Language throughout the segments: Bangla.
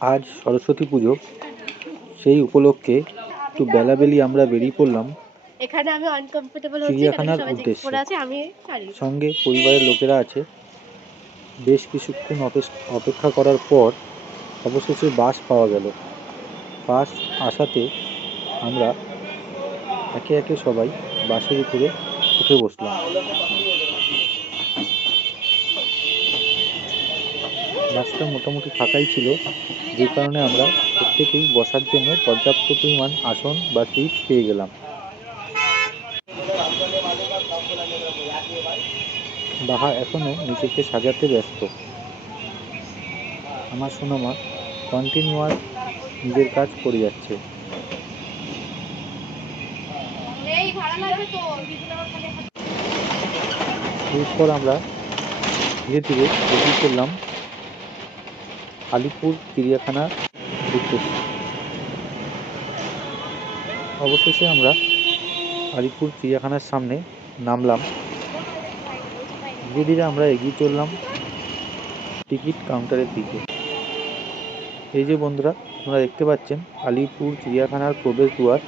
আজ সরস্বতী পুজো, সেই উপলক্ষে একটু বেলাবেলি আমরা বেরিয়ে পড়লাম এখানে আমি আনকমফোর্টেবল হচ্ছি, চিড়িয়াখানার উদ্দেশ্যে। পড়ে আছে, আমি শাড়ি। সঙ্গে পরিবারের লোকেরা আছে। বেশ কিছুক্ষণ অপেক্ষা করার পর অবশেষে বাস পাওয়া গেল। বাস আসাতে আমরা একে একে সবাই বাসের উপরে উঠে বসলাম। বাসটা মোটামুটি ফাঁকাই ছিল, যে কারণে আমরা প্রত্যেকেই বসার জন্য পর্যাপ্ত পরিমাণ আসন বা সিট পেয়ে গেলাম। বাহা এখনো নিজেকে সাজাতে ব্যস্ত। আমার সোনামা কন্টিনিউয়াস নিজের কাজ করে যাচ্ছে। এরপর আমরা ধীরে ধীরে বেরিয়ে পড়লাম আলিপুর চিড়িয়াখানার উদ্দেশ্যে। অবশেষে আমরা আলিপুর চিড়িয়াখানার সামনে নামলাম। ধীরে ধীরে আমরা এগিয়ে চললাম টিকিট কাউন্টারের দিকে। এই যে বন্ধুরা, আপনারা দেখতে পাচ্ছেন আলিপুর চিড়িয়াখানার প্রবেশ দুয়ার।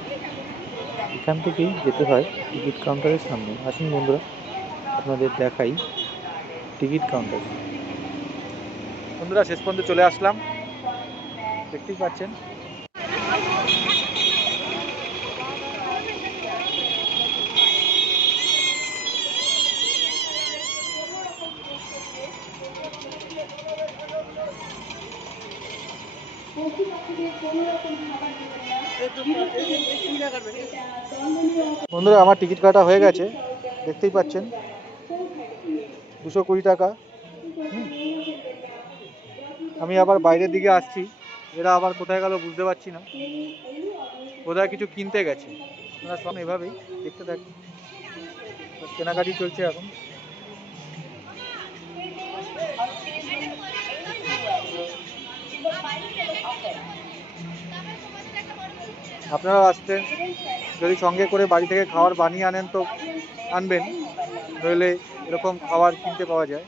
এখান থেকেই যেতে হয় টিকিট কাউন্টারের সামনে। আসুন বন্ধুরা, আপনাদের দেখাই টিকিট কাউন্টার। বন্ধুরা, শেষ পর্যন্ত চলে আসলাম, দেখতেই পাচ্ছেন। বন্ধুরা, আমার টিকিট কাটা হয়ে গেছে, দেখতেই পাচ্ছেন 220 টাকা। আমি আবার বাইরের দিকে আসছি, এরা আবার কোথায় গেল বুঝতে পারছি না, কোথায় কিছু কিনতে গেছে। আপনারা সব এভাবেই দেখতে থাকুন, কেনাকাটি চলছে এখন। আপনারা আসতেন, যদি সঙ্গে করে বাড়ি থেকে খাবার বানিয়ে আনেন তো আনবেন, নইলে এরকম খাবার কিনতে পাওয়া যায়।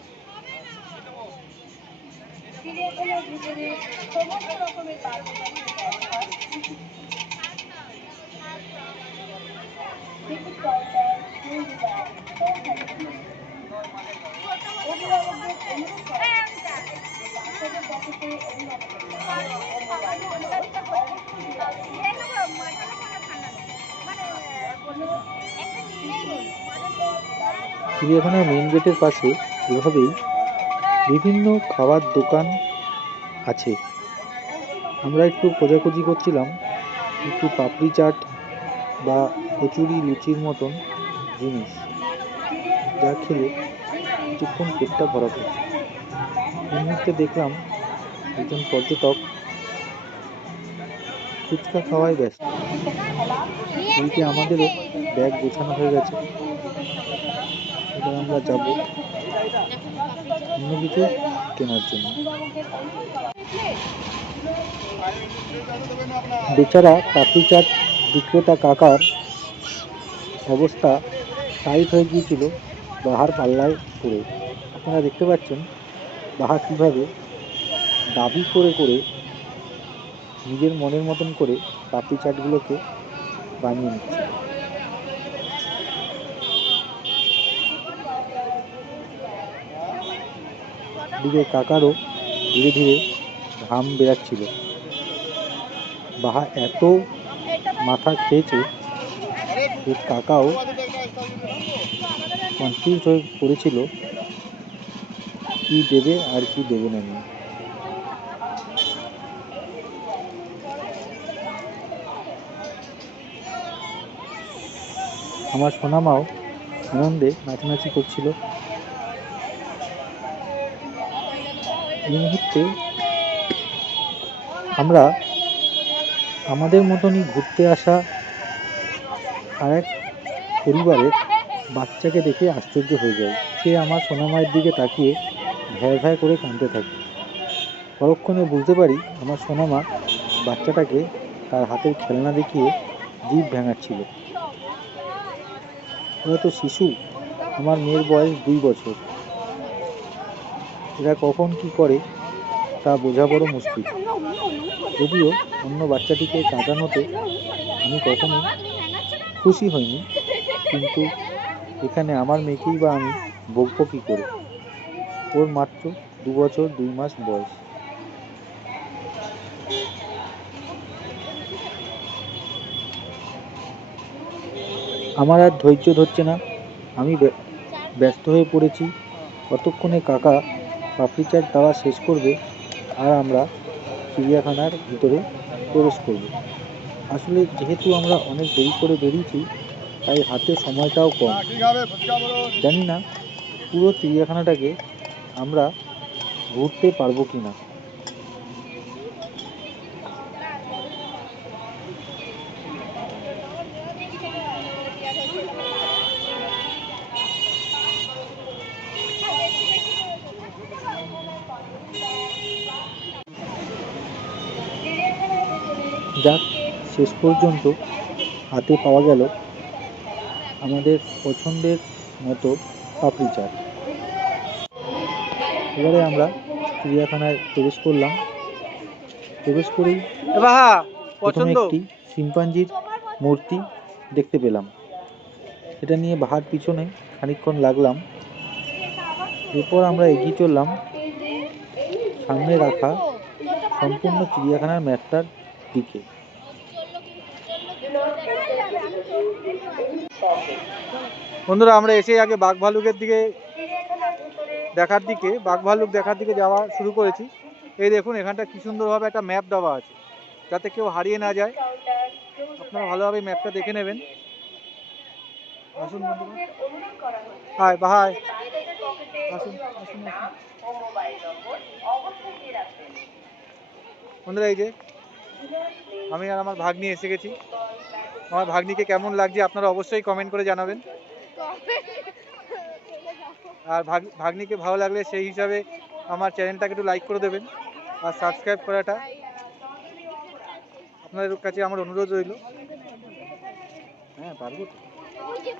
চিড়িয়াখানার মেইন গেটের পাশে এভাবেই বিভিন্ন খাবার দোকান আছে। আমরা একটু খোঁজাখুঁজি করছিলাম একটু পাপড়ি চাট বা কচুরি লুচির মতন জিনিস, যা খেলে কিছুক্ষণ পেটটা ভরাতো। এই মুহূর্তে দেখলাম একজন পর্যটক ফুচকা খাওয়ায় ব্যস্ত। এদিকে আমাদেরও ব্যাগ গোছানো হয়ে গেছে, এবার আমরা যাব অন্য কিছু কেনার জন্য। বেচারা পাপড়ি চাট বিক্রেতা কাকার অবস্থা টাইট হয়ে গিয়েছিল বাহার পাল্লায় পড়ে। আপনারা দেখতে পাচ্ছেন বাহা কিভাবে দাবি করে করে নিজের মনের মতন করে পাপড়ি চাটগুলোকে বানিয়ে নিচ্ছে। দিকে কাকারও ধীরে ধীরে ঘাম বেরাচ্ছিল। বাহা এত মাথা খেয়েছে যে কাকাও কনফিউজ হয়ে পড়েছিল কি দেবে আর কি দেবে না নিয়ে। আমার সোনামাও আনন্দে নাচানাচি করছিল। এই মুহূর্তে আমরা আমাদের মতনই ঘুরতে আসা আর এক পরিবারের বাচ্চাকে দেখে আশ্চর্য হয়ে যায়। সে আমার সোনামায়ের দিকে তাকিয়ে ভ্যাঁ ভ্যাঁ করে কাঁদতে থাকে। পরক্ষণে বুঝতে পারি আমার সোনামা বাচ্চাটাকে তার হাতের খেলনা দেখিয়ে জিভ ভেঙাচ্ছিল। ওরা তো শিশু, আমার মেয়ের বয়স 2 বছর। এরা কখন কি করে তা বোঝা বড় মুশকিল। যদিও অন্য বাচ্চাটিকে কাঁদানোতে আমি কখনোই খুশি হইনি, কিন্তু এখানে আমার মেয়েকেই বা আমি বকবো কী করে? ওর মাত্র 2 বছর 2 মাস বয়স। আমার আর ধৈর্য ধরছে না। আমি ব্যস্ত হয়ে পড়েছি। কতক্ষণে কাকা পাপড়ি চাট দেওয়া শেষ করবে আর আমরা চিড়িয়াখানার ভিতরে প্রবেশ করব। আসলে যেহেতু আমরা অনেক দেরি করে বেরিয়েছি, তাই হাতে সময়টাও কম। জানি না পুরো চিড়িয়াখানাটাকে আমরা ঘুরতে পারবো কিনা। যাক, শেষ পর্যন্ত হাতে পাওয়া গেল আমাদের পছন্দের মতো পাপড়ি চাট। এবারে আমরা চিড়িয়াখানায় প্রবেশ করলাম। প্রবেশ করেই প্রথমে একটি শিম্পাঞ্জির মূর্তি দেখতে পেলাম। এটা নিয়ে বাহার পিছনে খানিকক্ষণ লাগলাম। এরপর আমরা এগিয়ে চললাম সামনে রাখা সম্পূর্ণ চিড়িয়াখানার ম্যাপটার দিকে। বন্ধুরা, আমরা এসে আগে বাঘ ভাল্লুক দেখার দিকে যাওয়া শুরু করেছি। এই দেখুন, এখানটা কি সুন্দরভাবে একটা ম্যাপ দেওয়া আছে, যাতে কেউ হারিয়ে না যায়। আপনারা ভালোভাবে ম্যাপটা দেখে নেবেন। আসুন বন্ধুরা, হাই বাহাই, আসুন আসুন আসুন বন্ধুরা। এই যে আমি আর আমার ভাগ্নি এসে গেছি। আমার ভাগ্নিকে কেমন লাগছে আপনারা অবশ্যই কমেন্ট করে জানাবেন। আর ভাগ্নিকে ভালো লাগলে সেই হিসাবে আমার চ্যানেলটাকে একটু লাইক করে দেবেন আর সাবস্ক্রাইব করাটা আপনাদের কাছে আমার অনুরোধ রইল। হ্যাঁ, পারবো তো। ওই যে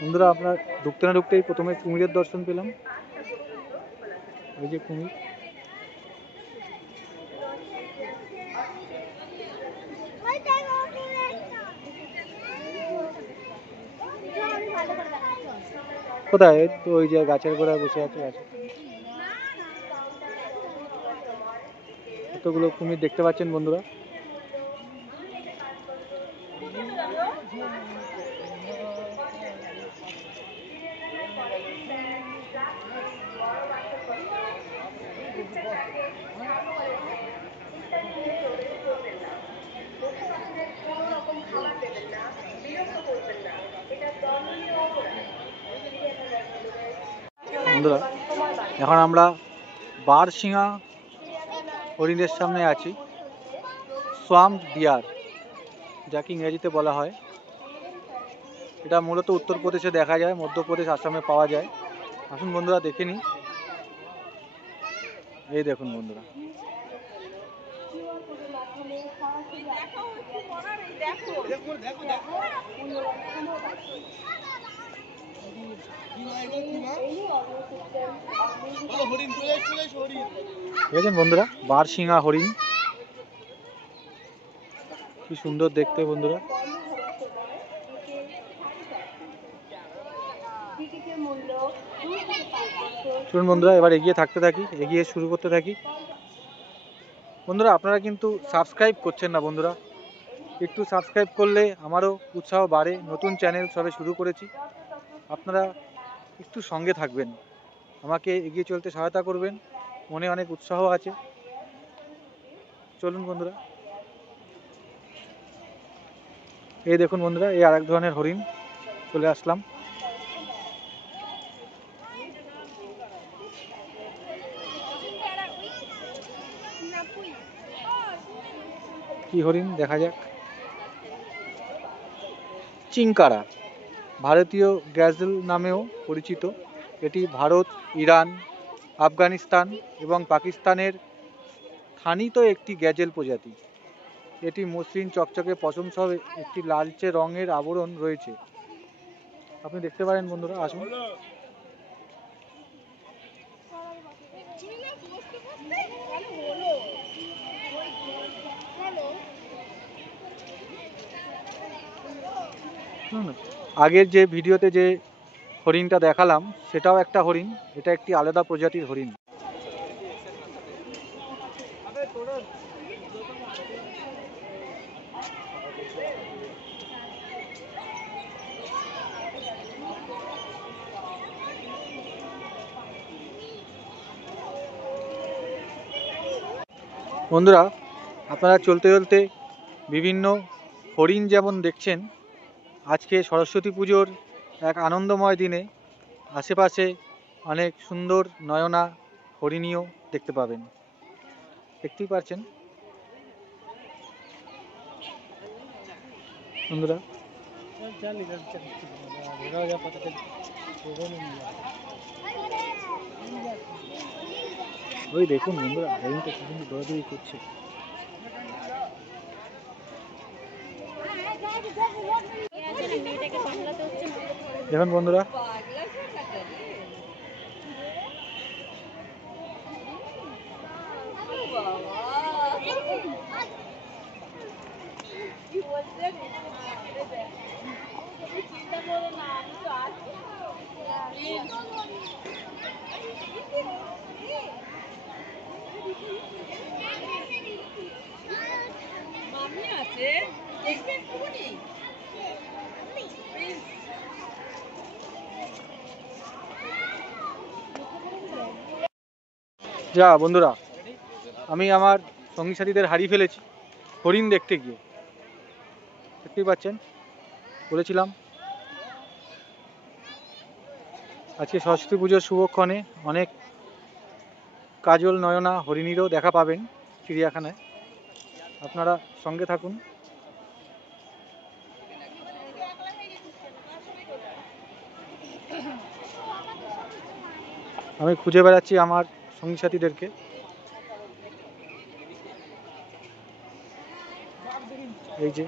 বন্ধুরা, আপনার ঢুকতে না ঢুকতেই প্রথমে কুমিরের দর্শন পেলাম। ওই যে কুমির। কোথায়? তো ওই যে গাছের গোড়ায় বসে আছে। কতগুলো কুমির দেখতে পাচ্ছেন বন্ধুরা। বন্ধুরা, এখন আমরা বারসিংহা হরিণের সামনে আছি। সোয়াম্প ডিয়ার, যাকে ইংরেজিতে বলা হয়। এটা মূলত উত্তরপ্রদেশে দেখা যায়, মধ্যপ্রদেশ, আসামে পাওয়া যায়। আসুন বন্ধুরা, দেখে নিই। এই দেখুন বন্ধুরা, দেখেছেন বন্ধুরা, বারসিংহা হরিণ কি সুন্দর দেখতে বন্ধুরা। শুনুন বন্ধুরা, এবার এগিয়ে শুরু করতে থাকি। বন্ধুরা, আপনারা কিন্তু সাবস্ক্রাইব করছেন না বন্ধুরা। একটু সাবস্ক্রাইব করলে আমারও উৎসাহ বাড়ে। নতুন চ্যানেল সবে শুরু করেছি, আপনারা একটু সঙ্গে থাকবেন, আমাকে এগিয়ে চলতে সহায়তা করবেন। মনে অনেক উৎসাহ আছে। চলুন বন্ধুরা। এই দেখুন বন্ধুরা, এই আরেক ধরনের হরিণ। চলে আসলাম। কি হরিণ দেখা যাক। চিংকারা, ভারতীয় গ্যাজেল নামেও পরিচিত। এটি ভারত, ইরান, আফগানিস্তান এবং পাকিস্তানের স্থানিত একটি গ্যাজেল প্রজাতি। এটি মসৃণ চকচকে পশম সহ একটি লালচে রঙের আবরণ রয়েছে। আপনি দেখতে পারেন বন্ধুরা, আসুন। আগের যে ভিডিওতে যে হরিণটা দেখালাম সেটাও একটা হরিণ, এটা একটি আলাদা প্রজাতির হরিণ। বন্ধুরা, আপনারা চলতে চলতে বিভিন্ন হরিণ যেমন দেখছেন, আজকে সরস্বতী পুজোর এক আনন্দময় দিনে আশেপাশে অনেক সুন্দর নয়না হরিণীও দেখতে পাবেন। দেখতেই পাচ্ছেন বন্ধুরা। ওই দেখুন বন্ধুরা, হরিণটা কি সুন্দর দৌড়াদৌড়ি করছে। দেখুন বন্ধুরা, যা বন্ধুরা, আমি আমার সঙ্গী সাথীদের হারিয়ে ফেলেছি হরিণ দেখতে গিয়ে। দেখতেই পাচ্ছেন, বলেছিলাম আজকে সরস্বতী পুজোর শুভক্ষণে অনেক কাজল নয়না হরিণীরও দেখা পাবেন চিড়িয়াখানায়। আপনারা সঙ্গে থাকুন। আমি খুঁজে বেড়াচ্ছি আমার সঙ্গী সাথীদেরকে। এই যে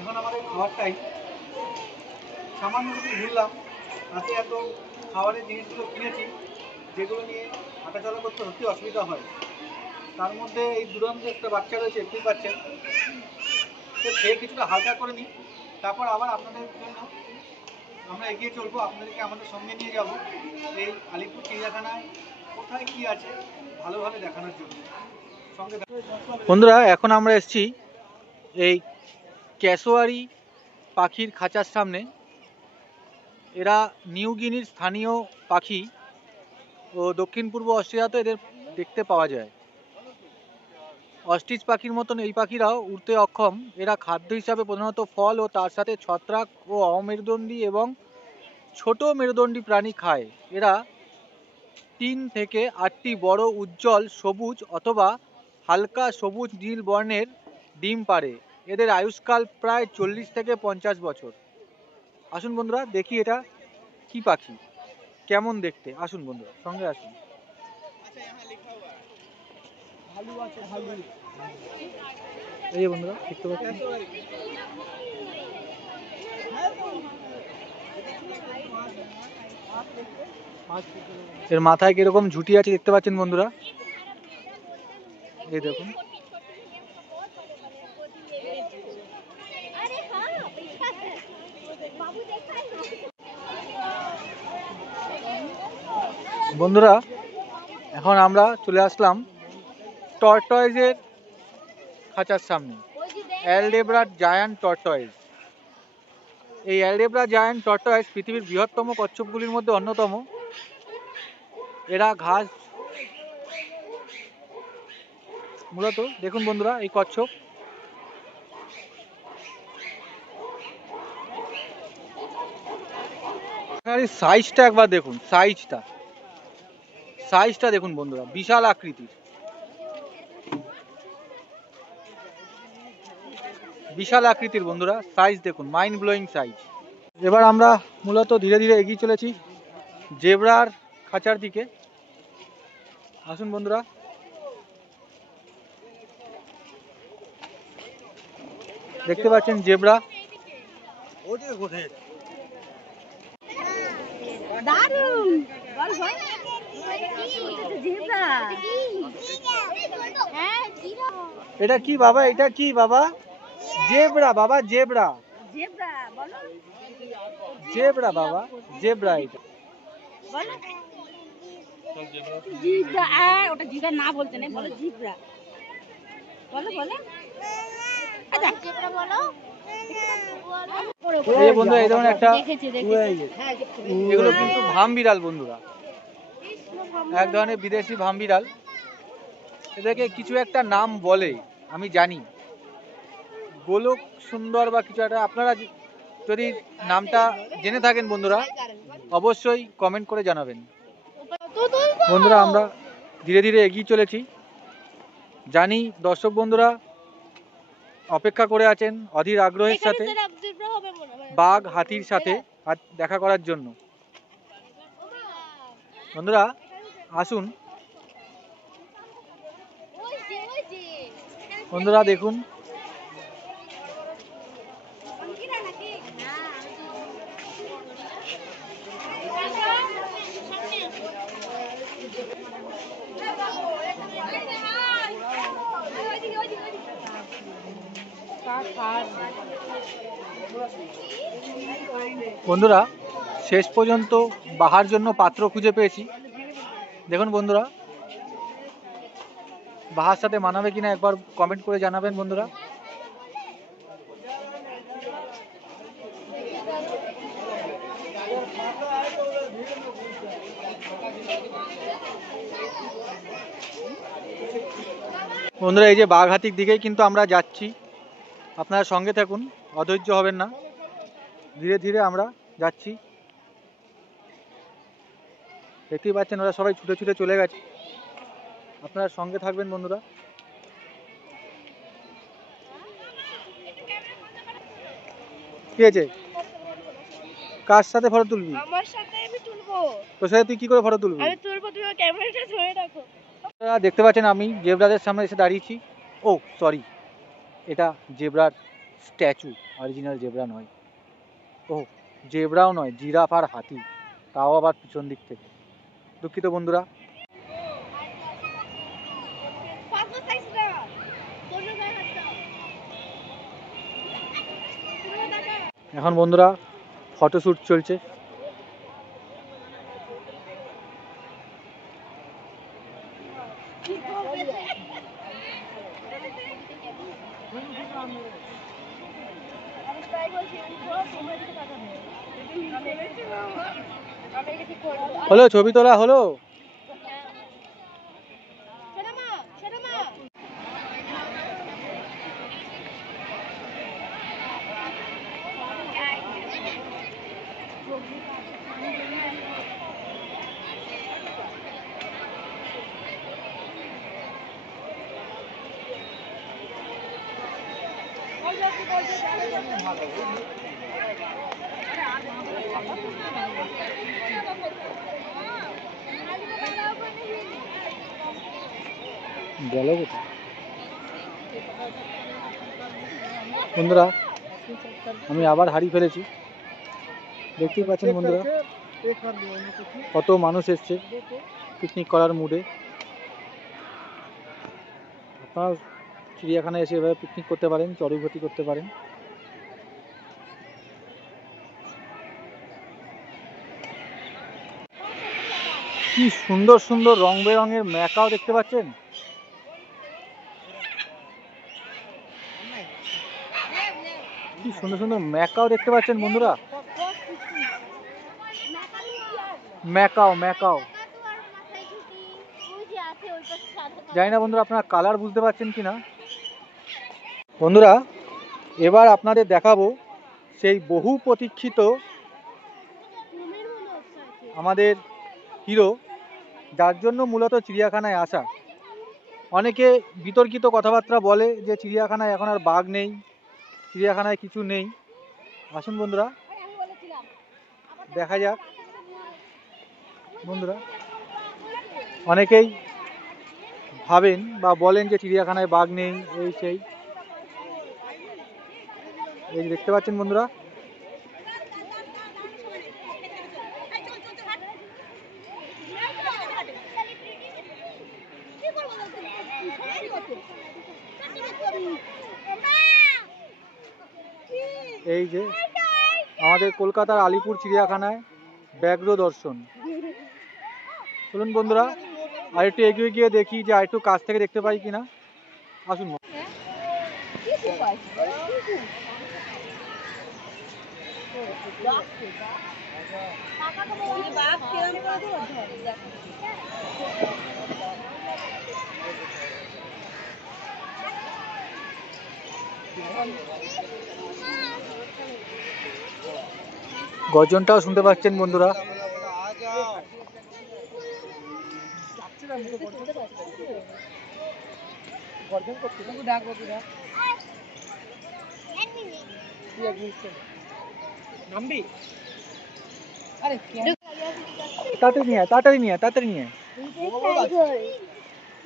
এখন আমাদের খাওয়ার টাইম। সামান্য কিছু ঘুরলাম, হাতে এত খাবারের জিনিসগুলো কিনেছি যেগুলো নিয়ে হাঁটাচলা করতে সত্যি অসুবিধা হয়। তার মধ্যে এই দুরন্ত একটা বাচ্চা রয়েছে, দেখতেই পাচ্ছেন। তো খেয়ে কিছুটা হালকা করে নিই, তারপর আবার আপনাদের জন্য আমরা এগিয়ে চলবো, আপনাদেরকে আমাদের সঙ্গে নিয়ে যাব এই আলিপুর চিড়িয়াখানায় কোথায় কি আছে ভালোভাবে দেখানোর জন্য। সঙ্গে বন্ধুরা, এখন আমরা এসেছি এই ক্যাসোয়ারি পাখির খাঁচার সামনে। এরা নিউ গিনির স্থানীয় পাখি ও দক্ষিণ পূর্ব অস্ট্রেলিয়াতে এদের দেখতে পাওয়া যায়। অস্ট্রিচ পাখির মতন এই পাখিরাও উড়তে অক্ষম। এরা খাদ্য হিসাবে প্রধানত ফল ও তার সাথে ছত্রাক ও অমেরুদণ্ডী এবং ছোট মেরুদণ্ডী প্রাণী খায়। এরা 3 থেকে 8টি বড় উজ্জ্বল সবুজ অথবা হালকা সবুজ নীল বর্ণের ডিম পাড়ে। এদের আয়ুষ্কাল প্রায় 40 থেকে 50 বছর। আসুন বন্ধুরা, দেখি এটা কি পাখি, কেমন দেখতে। আসুন বন্ধুরা, সঙ্গে আসুন। এই যে বন্ধুরা দেখতে পাচ্ছেন, এর মাথায় কিরকম ঝুঁটি আছে দেখতে পাচ্ছেন বন্ধুরা। এই দেখুন, বন্ধুরা এখন আমরা চলে আসলাম টর্টয়েজের খাঁচার সামনে। অ্যালডেব্রা জায়ান্ট টর্টয়েজ। এই অ্যালডেব্রা জায়ান্ট টর্টয়েজ পৃথিবীর বৃহত্তম কচ্ছপগুলির মধ্যে অন্যতম। এরা ঘাস, মূলত দেখুন বন্ধুরা এই কচ্ছপ, সাইজটা একবার দেখুন, সাইজটা সাইজটা দেখুন বন্ধুরা, বিশাল আকৃতির, বিশাল আকৃতির বন্ধুরা, সাইজ দেখুন, মাইন্ড ব্লোয়িং সাইজ। এবার আমরা মূলত ধীরে ধীরে এগিয়ে চলেছি জেব্রার খাঁচার দিকে। আসুন বন্ধুরা, দেখতে পাচ্ছেন জেব্রা। এটা কি বাবা, এটা কি বাবা? জেব্রা বাবা, জেব্রা, জেব্রা বাবা, জেব্রা। এটা ওটা জিব্রা না বলতে নেই, বলো জিব্রা, বলো বলো জিব্রা বলো। এই বন্ধুরা, এই ধরনের একটা, এগুলো কিন্তু ভাম বিড়াল বন্ধুরা, এক ধরনের বিদেশি ভাম বিড়াল। এদেরকে কিছু একটা নাম বলে, আমি জানি, গোলক সুন্দর বা কিছু একটা। আপনারা যদি নামটা জেনে থাকেন বন্ধুরা, অবশ্যই কমেন্ট করে জানাবেন। বন্ধুরা, আমরা ধীরে ধীরে এগিয়ে চলেছি। জানি দর্শক বন্ধুরা অপেক্ষা করে আছেন অধীর আগ্রহের সাথে বাঘ হাতির সাথে দেখা করার জন্য। বন্ধুরা আসুন, বন্ধুরা দেখুন, বন্ধুরা শেষ পর্যন্ত বাহার জন্য পাত্র খুঁজে পেয়েছি। দেখুন বন্ধুরা, বাহার সাথে মানাবে কিনা একবার কমেন্ট করে জানাবেন বন্ধুরা। বন্ধুরা এই যে বাঘ হাতির দিকেই কিন্তু আমরা যাচ্ছি, আপনারা সঙ্গে থাকুন, অধৈর্য হবেন না, ধীরে ধীরে আমরা যাচ্ছি। দেখতেই পাচ্ছেন ওরা সবাই ছুটে ছুটে চলে গেছে, আপনারা সঙ্গে থাকবেন বন্ধুরা। কি হয়েছে? কার সাথে ফটো তুলবি? আমার সাথে আমি তুলবো। তোর সাথে তুই কি করে ফটো তুলবি? আমি তুলবো, তুমি ক্যামেরাটা ধরে রাখো। দেখতে পাচ্ছেন আমি জেব্রাদের সামনে এসে দাঁড়িয়েছি। ও সরি, এটা জেব্রার স্ট্যাচু, অরিজিনাল জেব্রা নয়। ও জেব্রাও নয়, জিরাফ আর হাতি, তাও আবার পিছন দিক থেকে। দুঃখিত বন্ধুরা। এখন বন্ধুরা ফটোশ্যুট চলছে। হলো, ছবি তোলা হলো। গেল কোথায় বন্ধুরা? আমি আবার হারিয়ে ফেলেছি। দেখতেই পাচ্ছেন বন্ধুরা, কত মানুষ এসছে পিকনিক করার মুডে। আপনারা চিড়িয়াখানায় এসে এভাবে পিকনিক করতে পারেন, চড়ুইভাতি করতে পারেন। কি সুন্দর সুন্দর রং বেরঙের ম্যাকাও দেখতে পাচ্ছেন। কি সুন্দর সুন্দর ম্যাকাও দেখতে পাচ্ছেন বন্ধুরা। ম্যাকাও ম্যাকাও, জানি না বন্ধুরা আপনারা কালার বুঝতে পারছেন কিনা। বন্ধুরা এবার আপনাদের দেখাবো সেই বহু প্রতীক্ষিত আমাদের হিরো যার জন্য মূলত চিড়িয়াখানায় আসা। অনেকে বিতর্কিত কথাবার্তা বলে যে চিড়িয়াখানায় এখন আর বাঘ নেই, চিড়িয়াখানায় কিছু নেই। আসুন বন্ধুরা দেখা যাক। বন্ধুরা অনেকেই ভাবেন বা বলেন যে চিড়িয়াখানায় বাঘ নেই, এই সেই। এই যে দেখতে পাচ্ছেন বন্ধুরা, এই যে আমাদের কলকাতার আলিপুর চিড়িয়াখানায় ব্যাঘ্র দর্শন। চলুন বন্ধুরা আর একটু এগিয়ে গিয়ে দেখি যে আর একটু কাছ থেকে দেখতে পাই কিনা। আসুন। গর্জনটাও শুনতে পাচ্ছেন বন্ধুরা। তাড়াতাড়ি নিয়ে আয়, তাড়াতাড়ি নিয়ে আয়, তাড়াতাড়ি নিয়ে আয়।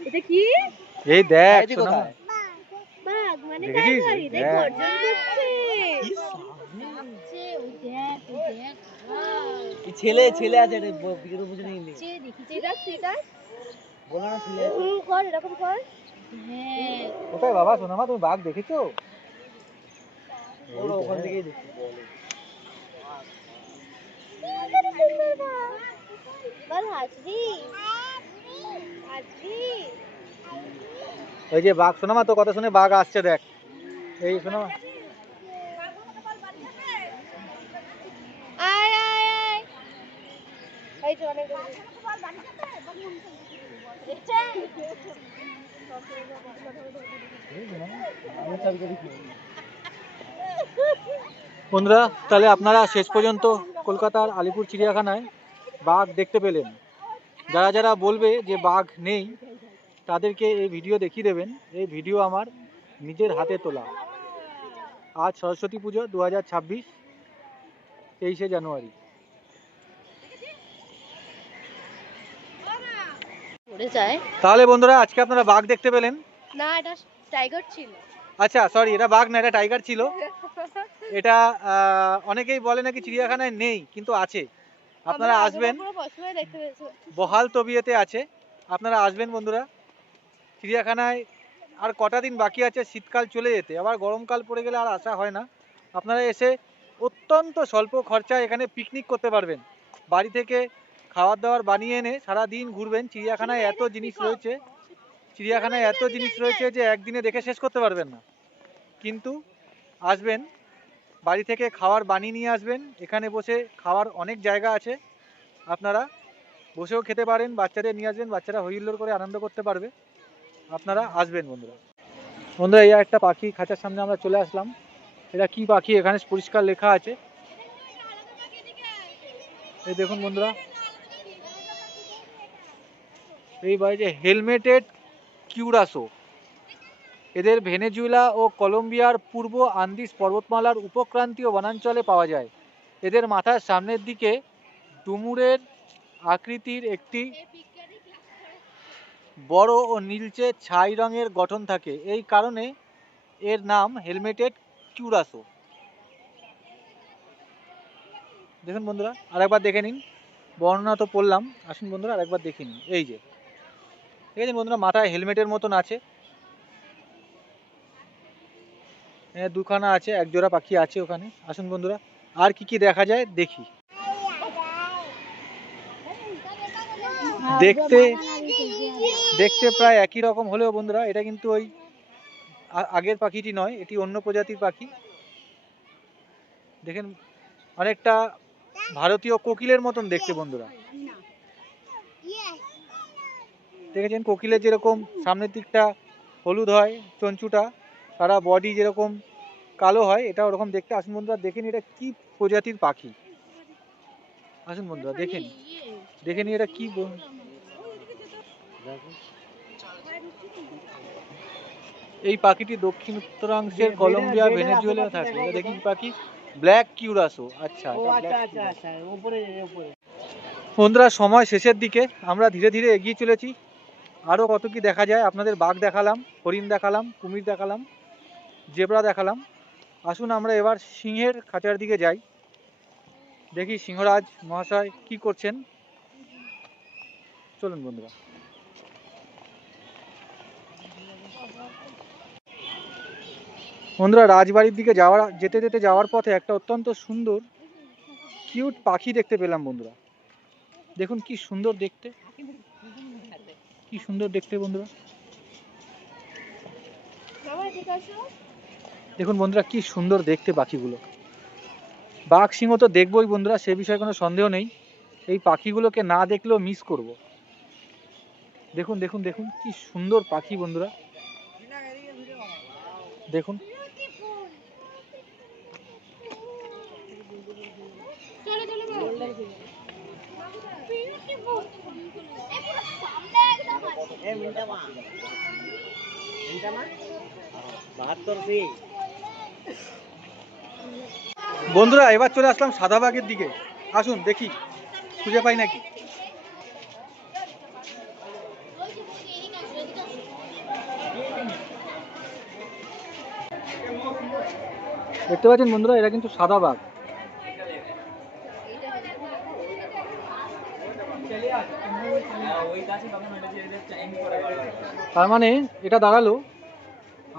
এটা কি? এই দেখ শোনা, বাঘ মানে দেখেছিস? টাইগার, দেখ হ্যাঁ। গর্জন করছে। ওই দেখ, ওই দেখ। ছেলে ছেলে আছে রে, বিয়ের বুঝে নেই। দেখিছে এটা বলো না ছেলে আছে। কর, এরকম কর। হ্যাঁ কোথায় বাবা সোনামা, তুমি বাঘ দেখেছো? ওরা ওখান থেকেই দেখছি। বল হাসবি, হাসবি। ওই যে বাঘ, সোনামা তো কথা শুনে বাঘ আসছে দেখ। এই সোনামা আয় আয় আয়। এই যে অনেক বন্ধুরা, তাহলে আপনারা শেষ পর্যন্ত কলকাতার আলিপুর চিড়িয়াখানায় বাঘ দেখতে পেলেন। যারা যারা বলবে যে বাঘ নেই তাদেরকে এই ভিডিও দেখিয়ে দেবেন। এই ভিডিও আমার নিজের হাতে তোলা। আজ সরস্বতী পুজো 2026, 23শে জানুয়ারি। পড়ে যায়। তাহলে বন্ধুরা আজকে আপনারা বাঘ দেখতে পেলেন। না, এটা টাইগার ছিল। আচ্ছা সরি, এটা বাঘ না, এটা টাইগার ছিল। এটা অনেকেই বলে নাকি চিড়িয়াখানায় নেই, কিন্তু আছে। আপনারা আসবেন, বহাল তবিয়তে আছে। আপনারা আসবেন বন্ধুরা চিড়িয়াখানায়। আর কটা দিন বাকি আছে শীতকাল চলে যেতে, আবার গরমকাল পড়ে গেলে আর আসা হয় না। আপনারা এসে অত্যন্ত স্বল্প খরচায় এখানে পিকনিক করতে পারবেন। বাড়ি থেকে খাবার দাবার বানিয়ে এনে সারা দিন ঘুরবেন। চিড়িয়াখানায় এত জিনিস রয়েছে, চিড়িয়াখানায় এত জিনিস রয়েছে যে একদিনে দেখে শেষ করতে পারবেন না। কিন্তু আসবেন, বাড়ি থেকে খাবার বানিয়ে নিয়ে আসবেন। এখানে বসে খাওয়ার অনেক জায়গা আছে, আপনারা বসেও খেতে পারেন। বাচ্চাদের নিয়ে আসবেন, বাচ্চারা হই হুল্লোড় করে আনন্দ করতে পারবে। আপনারা আসবেন বন্ধুরা। বন্ধুরা এই একটা পাখি খাঁচার সামনে আমরা চলে আসলাম। এটা কি পাখি এখানে পরিষ্কার লেখা আছে, এই দেখুন বন্ধুরা। এই যে হেলমেটেড কিউরাসো। এদের ভেনেজুয়েলা ও কলম্বিয়ার পূর্ব আন্দিস পর্বতমালার উপক্রান্তীয় বনাঞ্চলে পাওয়া যায়। এদের মাথার সামনের দিকে ডুমুরের আকৃতির একটি বড় ও নীলচে ছাই রঙের গঠন থাকে। এই কারণে এর নাম হেলমেটেড কিউরাসো। দেখুন বন্ধুরা আরেকবার দেখে নিন, বর্ণনা তো পড়লাম, আসুন বন্ধুরা আরেকবার দেখে নিন। এই যে দেখেছেন বন্ধুরা, মাথায় হেলমেটের মতন আছে। দুখানা আছে, এক জোড়া পাখি আছে ওখানে। আসুন বন্ধুরা আর কি কি দেখা যায় দেখি। দেখতে দেখতে প্রায় একই রকম হলেও বন্ধুরা এটা কিন্তু ওই আগের পাখিটি নয়, এটি অন্য প্রজাতির পাখি। দেখেন অনেকটা ভারতীয় কোকিলের মতন দেখতে বন্ধুরা। দেখেছেন কোকিলের যেরকম সামনের দিকটা হলুদ হয় চঞ্চুটা, সারা বডি যেরকম কালো হয়, এটা ওরকম দেখতে। আসুন বন্ধুরা দেখেন এটা কি প্রজাতির পাখি। আসুন বন্ধুরা দেখেন, দেখে নিন এটা কি এই পাখিটি দক্ষিণ উত্তরাংশের কলম্বিয়া ভেনেজুয়েলা থাকে। এটা দেখি কি পাখি, ব্ল্যাক কিউরাসো। আচ্ছা, ও এটা আচ্ছা black আচ্ছা curassow। আচ্ছা, উপরে উপরে। বন্ধুরা সময় শেষের দিকে, আমরা ধীরে ধীরে এগিয়ে চলেছি। আরও কত কি দেখা যায়, আপনাদের বাঘ দেখালাম, হরিণ দেখালাম, কুমির দেখালাম, জেব্রা দেখালাম। আসুন আমরা এবার সিংহের খাঁচার দিকে যাই, দেখি সিংহরাজ মহাশয় কি করছেন। চলুন বন্ধুরা। বন্ধুরা রাজবাড়ির দিকে যেতে যাওয়ার পথে একটা অত্যন্ত সুন্দর কিউট পাখি দেখতে পেলাম বন্ধুরা। দেখুন কি সুন্দর দেখতে, কি সুন্দর দেখতে বন্ধুরা। দেখুন বন্ধুরা কি সুন্দর দেখতে পাখিগুলো। বাঘ সিংহ তো দেখবই বন্ধুরা, সে বিষয়ে কোনো সন্দেহ নেই। এই পাখিগুলোকে না দেখলেও মিস করব। দেখুন দেখুন দেখুন কি সুন্দর পাখি বন্ধুরা, দেখুন। বন্ধুরা এবার চলে আসলাম সাদা বাঘের দিকে। আসুন দেখি খুঁজে পাই নাকি। দেখতে পাচ্ছেন বন্ধুরা, এরা কিন্তু সাদা বাঘ। তার মানে এটা দাঁড়ালো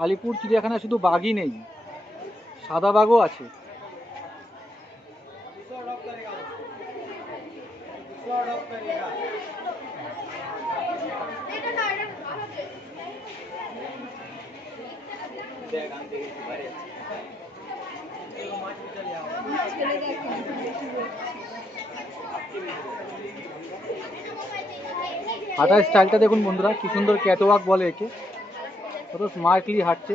আলিপুর চিড়িয়াখানায় শুধু বাঘই নেই, সাদা বাঘও আছে। হাঁটার স্টাইলটা দেখুন বন্ধুরা, কি সুন্দর ক্যাটওয়াক বলে একে, কত স্মার্টলি হাঁটছে।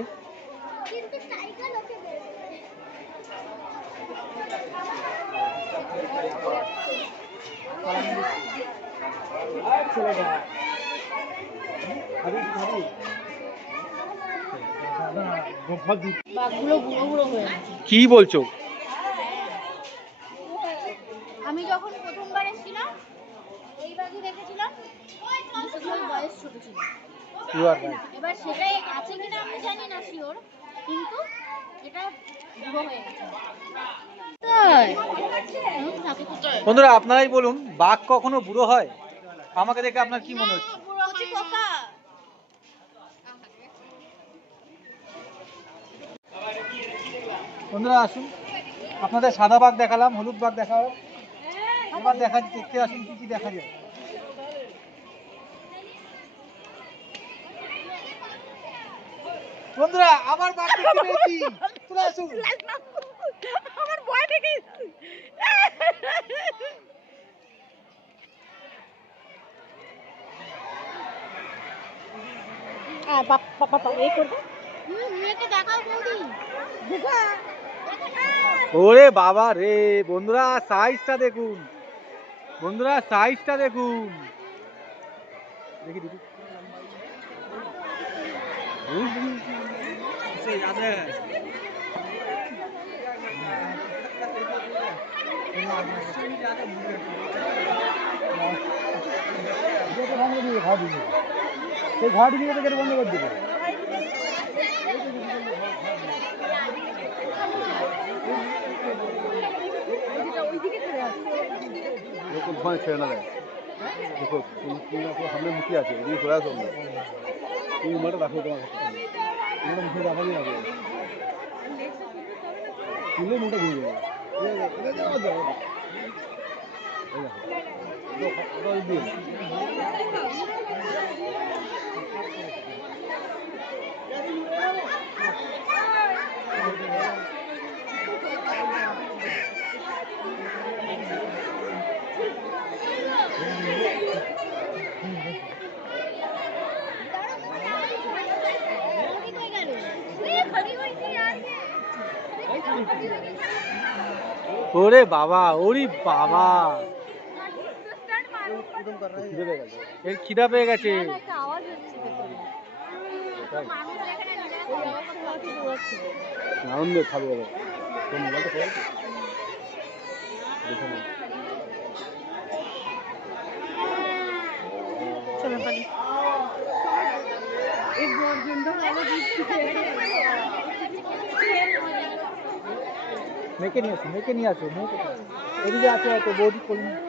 বাঘগুলো বুড়ো বুড়ো হয়ে গেছে। কি বলছো? আমি যখন প্রথমবার এসেছিলাম এই বাঘই দেখেছিলাম, সেগুলোর বয়স ছোট ছিল। এবার সেটাই আছে কিনা আমি জানি না শিওর, কিন্তু এটা বুড়ো হয়ে গেছে। বন্ধুরা আপনারাই বলুন, বাঘ কখনো বুড়ো হয়? আমাকে দেখে আপনার কি মনে হচ্ছে? বন্ধুরা আসুন, আপনাদের সাদা বাঘ দেখালাম, হলুদ বাঘ দেখালাম, এবার দেখতে আসুন কি কি দেখা যায়। বন্ধুরা আবার বাঘ দেখতে পেয়েছি, চলে আসুন। আমার ভয় লেগে গেছে। ওরে বাবা রে, বন্ধুরা সাইজটা দেখুন, বন্ধুরা সাইজটা দেখুন, দেখি দেখি। সেই ঘর ঢুকিয়ে গেট বন্ধ করে দিবে। ওখানে ছেড়ে না দেয়, দেখো সামনে মুখে আছে, এদিকে সরে আসো, তুমি মাটা রাখো, তোমার মুখে রাখা নিয়ে আসো, তুলে মুখটা ঘুরে যাবে। ওরে বাবা, ওরে বাবা। এর খিদা পেয়ে গেছে। একটা আওয়াজ হচ্ছে ভেতরে। মানুষ এখানে নিজেরা দৌড়াচ্ছে। আনন্দ খাবে এবার। তোর মোবাইলটা কোথায় আছে? দেখে নাও। চলো পারি। এই গর্জনটা ভালো দিচ্ছে। মেয়েকে নিয়ে আসো, মেয়েকে নিয়ে আসো, মেয়ে কোথায়? এদিকে আছে হয়তো, বৌদি কোলে নিয়ে।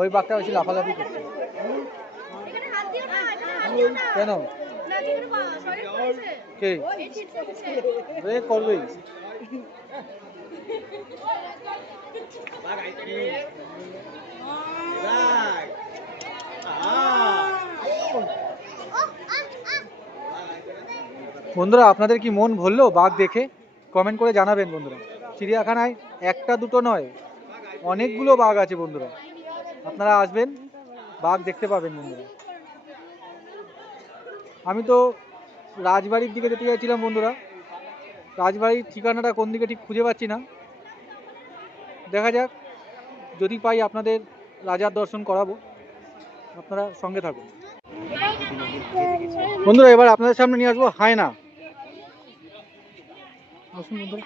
ওই বাঘটা বেশি লাফালাফি করছে। এখানে হাত দিও না, এখানে হাত দিও না। কেন? না এখানে শরীর পড়ছে। কে? এই শীত পড়ছে। এ করবেই। বন্ধুরা, আপনাদের কি মন ভরলো বাঘ দেখে? কমেন্ট করে জানাবেন বন্ধুরা। চিড়িয়াখানায় একটা দুটো নয়, অনেকগুলো বাঘ আছে বন্ধুরা। আপনারা আসবেন, বাঘ দেখতে পাবেন বন্ধুরা। আমি তো রাজবাড়ির দিকে যেতে চাইছিলাম বন্ধুরা। রাজবাড়ির ঠিকানাটা কোন দিকে ঠিক খুঁজে পাচ্ছি না। দেখা যাক, যদি পাই আপনাদের রাজার দর্শন করাবো। আপনারা সঙ্গে থাকুন বন্ধুরা। এবার আপনাদের সামনে নিয়ে আসবো হায়না। আসুন বন্ধুরা।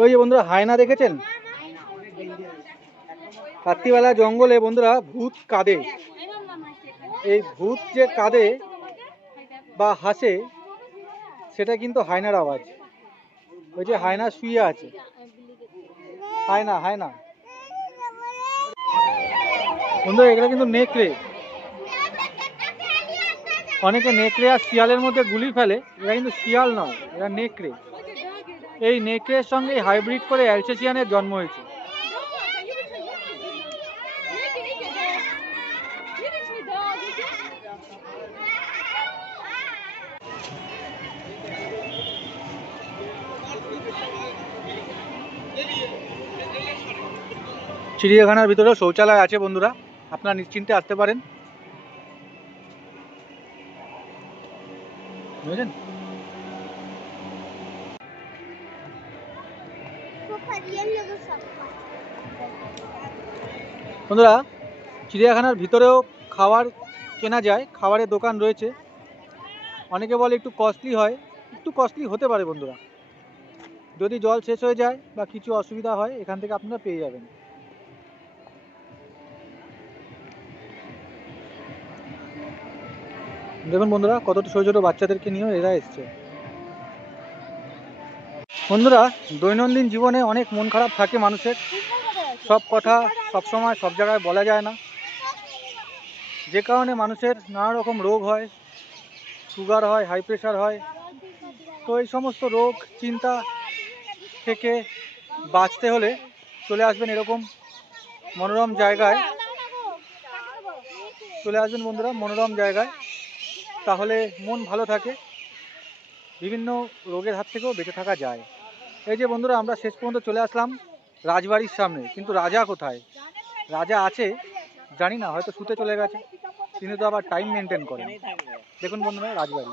ওই যে বন্ধুরা, হায়না দেখেছেন? রাত্রিবেলা জঙ্গলে বন্ধুরা ভূত কাঁদে। এই ভূত যে কাঁদে বা হাসে, সেটা কিন্তু হায়নার আওয়াজ। ওই যে হায়না শুয়ে আছে, হায়না হায়না। বন্ধুরা, এগুলো কিন্তু নেকড়ে। অনেকে নেকড়ে আর শিয়ালের মধ্যে গুলি ফেলে, এরা কিন্তু শিয়াল নয়, এরা নেকড়ে। এই নেকড়ের সঙ্গে হাইব্রিড করে অ্যালসেশিয়ানের জন্ম হয়েছে। চিড়িয়াখানার ভিতরে শৌচালয় আছে বন্ধুরা, আপনারা নিশ্চিন্তে আসতে পারেন। বুঝলেন বন্ধুরা? চিড়িয়াখানার ভিতরেও খাবার কেনা যায়, খাবারের দোকান রয়েছে। অনেকে বলে একটু কস্টলি হয়, একটু কস্টলি হতে পারে বন্ধুরা। যদি জল শেষ হয়ে যায় বা কিছু অসুবিধা হয়, এখান থেকে আপনারা পেয়ে যাবেন। দেখুন বন্ধুরা, কত ছোটো ছোটো বাচ্চাদেরকে নিয়েও এরা এসছে। বন্ধুরা, দৈনন্দিন জীবনে অনেক মন খারাপ থাকে মানুষের। সব কথা সব সময় সব জায়গায় বলা যায় না, যে কারণে মানুষের নানা রকম রোগ হয়, সুগার হয়, হাই প্রেশার হয়। তো এই সমস্ত রোগ চিন্তা থেকে বাঁচতে হলে চলে আসবেন এরকম মনোরম জায়গায়। চলে আসবেন বন্ধুরা মনোরম জায়গায়, তাহলে মন ভালো থাকে, বিভিন্ন রোগের হাত থেকেও বেঁচে থাকা যায়। এই যে বন্ধুরা, আমরা শেষ পর্যন্ত চলে আসলাম রাজবাড়ির সামনে, কিন্তু রাজা কোথায়? রাজা আছে জানি না, হয়তো শুতে চলে গেছে। তিনি তো আবার টাইম মেনটেন করেন। দেখুন বন্ধুরা, রাজবাড়ি।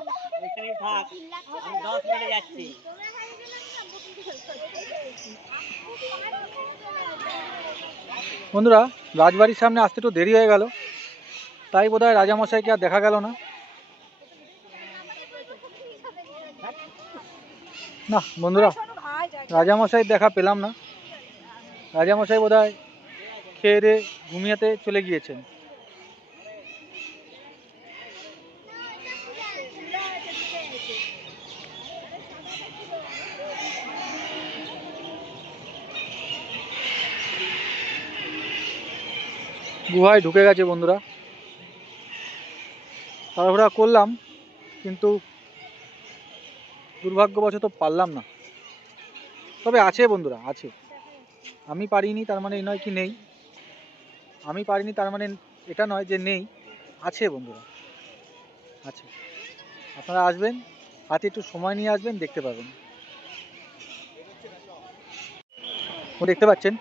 বন্ধুরা, রাজবাড়ির সামনে আসতে একটু দেরি হয়ে গেল, তাই বোধহয় রাজামশাইকে আর দেখা গেল না। না বন্ধুরা, রাজামশাই দেখা পেলাম না। রাজামশাই বোধহয় খেয়ে দিয়ে ঘুমিয়েতে চলে গিয়েছেন। গুহায় ঢুকে গেছে বন্ধুরা। তাড়াহুড়া করলাম, কিন্তু দুর্ভাগ্যবশত পারলাম না। তবে আছে বন্ধুরা, আছে। আমি পারিনি তার মানে এই নয় কি নেই, আমি পারিনি তার মানে এটা নয় যে নেই, আছে বন্ধুরা, আছে। আপনারা আসবেন, হাতে একটু সময় নিয়ে আসবেন, দেখতে পাবেন। ও দেখতে পাচ্ছেন,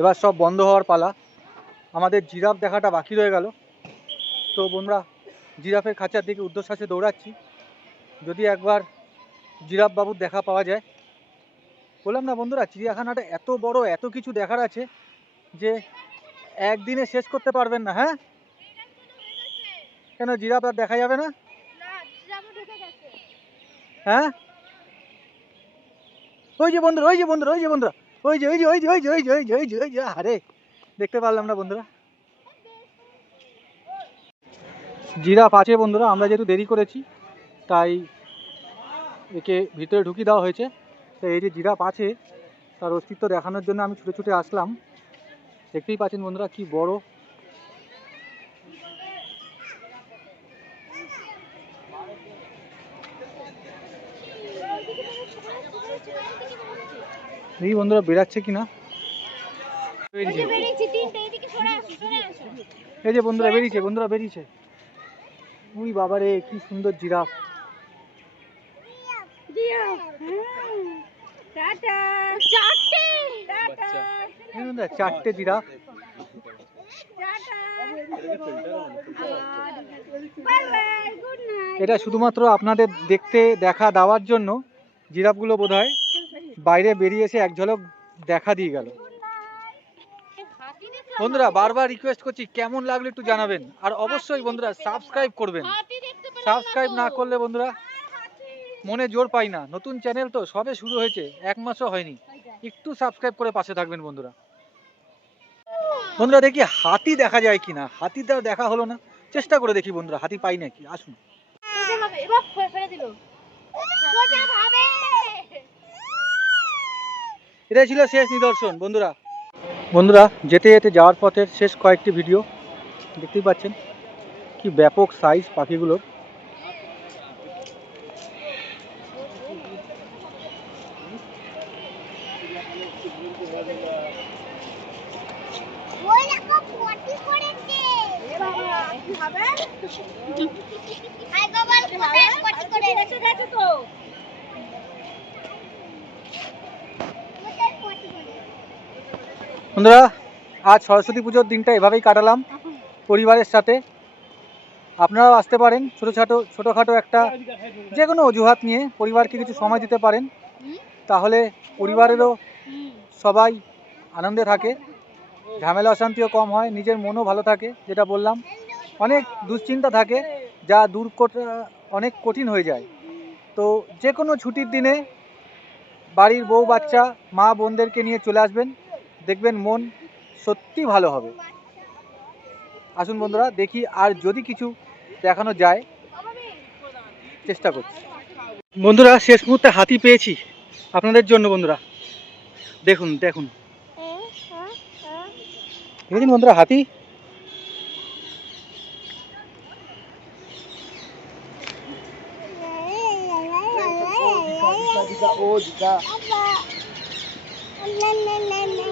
এবার সব বন্ধ হওয়ার পালা। আমাদের জিরাফ দেখাটা বাকি রয়ে গেল। তো বন্ধুরা, জিরাফের খাঁচার দিকে ঊর্ধ্বশ্বাসে দৌড়াচ্ছি, যদি একবার জিরাফ বাবুর দেখা পাওয়া যায়। বললাম না বন্ধুরা, চিড়িয়াখানাটা এত বড়, এত কিছু দেখার আছে যে একদিনে শেষ করতে পারবেন না। হ্যাঁ, কেন জিরাফ আর দেখা যাবে না? হ্যাঁ, ওই যে বন্ধুরা, ওই যে বন্ধুরা, ওই যে বন্ধুরা, ওই যে ওই যে ওই যে ওই যে ওই যে ওই যে ওই যে ওই যে আরে দেখতে পারলাম না বন্ধুরা। জিরাফ আছে বন্ধুরা, আমরা যেহেতু দেরি করেছি তাই একে ভিতরে ঢুকিয়ে দেওয়া হয়েছে। তো এই যে জিরাফ আছে তার অস্তিত্ব দেখানোর জন্য আমি ছুটে ছুটে আসলাম। দেখতেই পাচ্ছেন বন্ধুরা কি বড়। এই বন্ধুরা বেরাচ্ছে কিনা। এই যে বন্ধুরা বেরিয়েছে, বন্ধুরা বেরিয়েছে। উই বাবারে কি সুন্দর জিরাফ। চারটে জিরাফ। এটা শুধুমাত্র আপনাদের দেখতে দেখা দেওয়ার জন্য জিরাফগুলো বোধহয় বাইরে বেরিয়ে এসে এক ঝলক দেখা দিয়ে গেল। বন্ধুরা বারবার রিকোয়েস্ট করছি, কেমন লাগলো একটু জানাবেন, আর অবশ্যই বন্ধুরা সাবস্ক্রাইব করবেন। সাবস্ক্রাইব না করলে বন্ধুরা মনে জোর পাই না, নতুন চ্যানেল তো সবে শুরু হয়েছে, 1 মাসও হয়নি। একটু সাবস্ক্রাইব করে পাশে থাকবেন বন্ধুরা। বন্ধুরা দেখি হাতি দেখা যায় কিনা। হাতি তো দেখা হলো না, চেষ্টা করে দেখি বন্ধুরা হাতি পাই নাকি। আসুন। এটাই ছিল শেষ নিদর্শন বন্ধুরা। বন্ধুরা যেতে যেতে যাওয়ার পথের শেষ কয়েকটি ভিডিও দেখতেই পাচ্ছেন কি ব্যাপক সাইজ পাখিগুলোর। বন্ধুরা আজ সরস্বতী পুজোর দিনটা এভাবেই কাটালাম পরিবারের সাথে। আপনারাও আসতে পারেন, ছোটোখাটো একটা যে কোনো অজুহাত নিয়ে পরিবারকে কিছু সময় দিতে পারেন, তাহলে পরিবারেরও সবাই আনন্দে থাকে, ঝামেলা অশান্তিও কম হয়, নিজের মনও ভালো থাকে। যেটা বললাম, অনেক দুশ্চিন্তা থাকে যা দূর করা অনেক কঠিন হয়ে যায়। তো যে কোনো ছুটির দিনে বাড়ির বউ বাচ্চা মা বোনদেরকে নিয়ে চলে আসবেন, দেখবেন মন সত্যি ভালো হবে। আসুন বন্ধুরা দেখি আর যদি কিছু দেখানো যায় চেষ্টা করছি। বন্ধুরা শেষ মুহূর্তে হাতি পেয়েছি আপনাদের জন্য বন্ধুরা। দেখুন দেখুন দেখুন বন্ধুরা হাতি।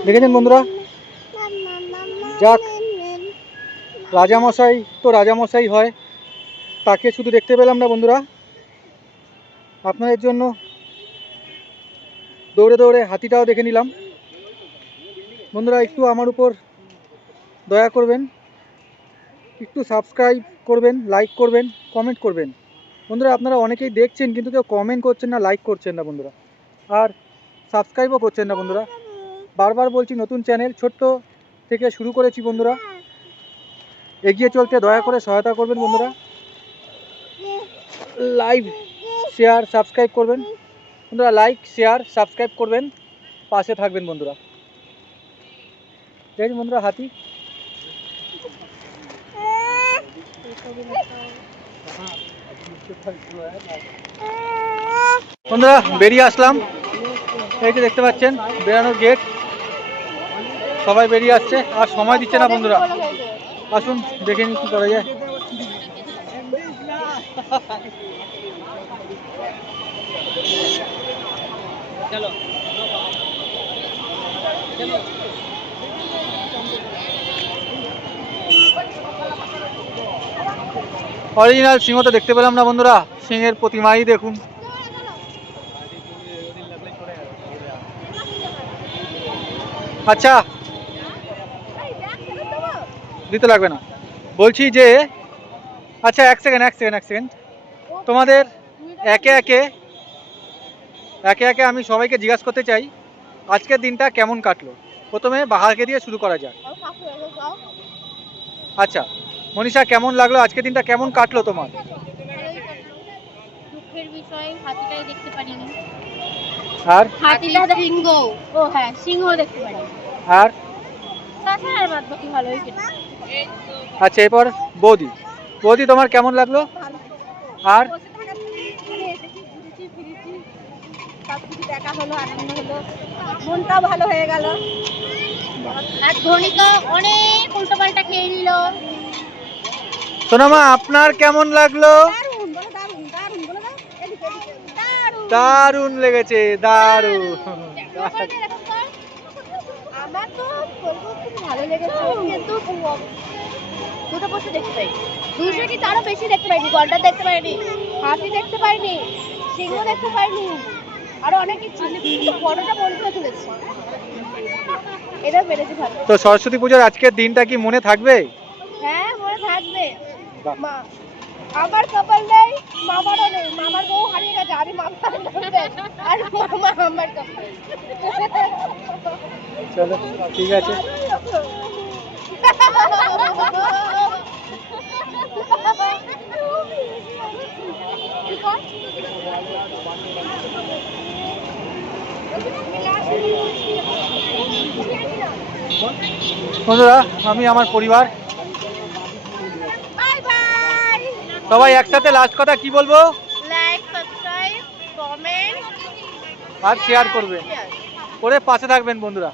দেখেছেন বন্ধুরা, যাক রাজামশাই তো রাজামশাই হয়, তাকে শুধু দেখতে পেলাম না বন্ধুরা, আপনাদের জন্য দৌড়ে দৌড়ে হাতিটাও দেখে নিলাম। বন্ধুরা একটু আমার উপর দয়া করবেন, একটু সাবস্ক্রাইব করবেন, লাইক করবেন, কমেন্ট করবেন। বন্ধুরা আপনারা অনেকেই দেখছেন কিন্তু কেউ কমেন্ট করছেন না, লাইক করছেন না বন্ধুরা, আর সাবস্ক্রাইবও করছেন না বন্ধুরা। বারবার বলছি নতুন চ্যানেল, ছোট্ট থেকে শুরু করেছি বন্ধুরা, এগিয়ে চলতে দয়া করে সহায়তা করবেন বন্ধুরা। লাইক শেয়ার সাবস্ক্রাইব করবেন বন্ধুরা, লাইক শেয়ার সাবস্ক্রাইব করবেন, পাশে থাকবেন বন্ধুরা। দেখুন বন্ধুরা হাতি। বন্ধুরা বেরিয়ে আসলাম, এই যে দেখতে পাচ্ছেন বেরানোর গেট, সবাই বেরিয়ে আসছে, আর সময় দিচ্ছে না বন্ধুরা। আসুন দেখে নিই কি করা যায়। অরিজিনাল সিংহ তো দেখতে পেলাম না বন্ধুরা, সিংহের প্রতিমাই দেখুন। আচ্ছা দিতে লাগবে না, বলছি যে আচ্ছা এক সেকেন্ড তোমাদের একে একে আমি সবাইকে জিজ্ঞাসা করতে চাই আজকের দিনটা কেমন কাটলো। প্রথমে বাহারকে দিয়ে শুরু করা যাক। আচ্ছা মনীষা, কেমন লাগলো আজকের দিনটা, কেমন কাটলো তোমার? দুঃখের বিষয় হাতিটাই দেখতে পারিনি। আর হাতিটা সিংহ, ও হ্যাঁ সিংহ দেখতে পারিনি। আর তাছাড়া আর বাদ বাকি ভালোই কেটেছে। আচ্ছা এরপর বৌদি, তোমার কেমন লাগলো? আর সবকিছু দেখা হলো, আনন্দ হলো, মনটাও ভালো হয়ে গেল। আর ধনিকা অনেক উল্টোপাল্টা খেয়ে নিল। সোনামা, আপনার কেমন লাগলো? দারুণ লেগেছে, দারুণ। আমার তো বলবো খুব ভালো লেগেছে, কিন্তু দুটো পশু দেখতে পাইনি, দুশো কি তারও বেশি দেখতে পাইনি। গন্ডার দেখতে পাইনি, হাতি দেখতে পাইনি, সিংহ দেখতে পাইনি, আরো অনেক কিছু, কিন্তু বড়টা মন করে তুলেছে। এটা পেরেছি ভালো। তো সরস্বতী পূজার আজকের দিনটা কি মনে থাকবে? হ্যাঁ মনে থাকবে। মা আমার কপাল নেই, মামারও নেই, মামার বউ হারিয়ে গেছে, আমি মামার আর মামা আমার কপাল। চলো ঠিক আছে। বন্ধুরা, আমি আমার পরিবার বাই বাই। সবাই একসাথে লাস্ট কথা কি বলবো? লাইক, সাবস্ক্রাইব, কমেন্ট আর শেয়ার করবেন, করে পাশে থাকবেন বন্ধুরা।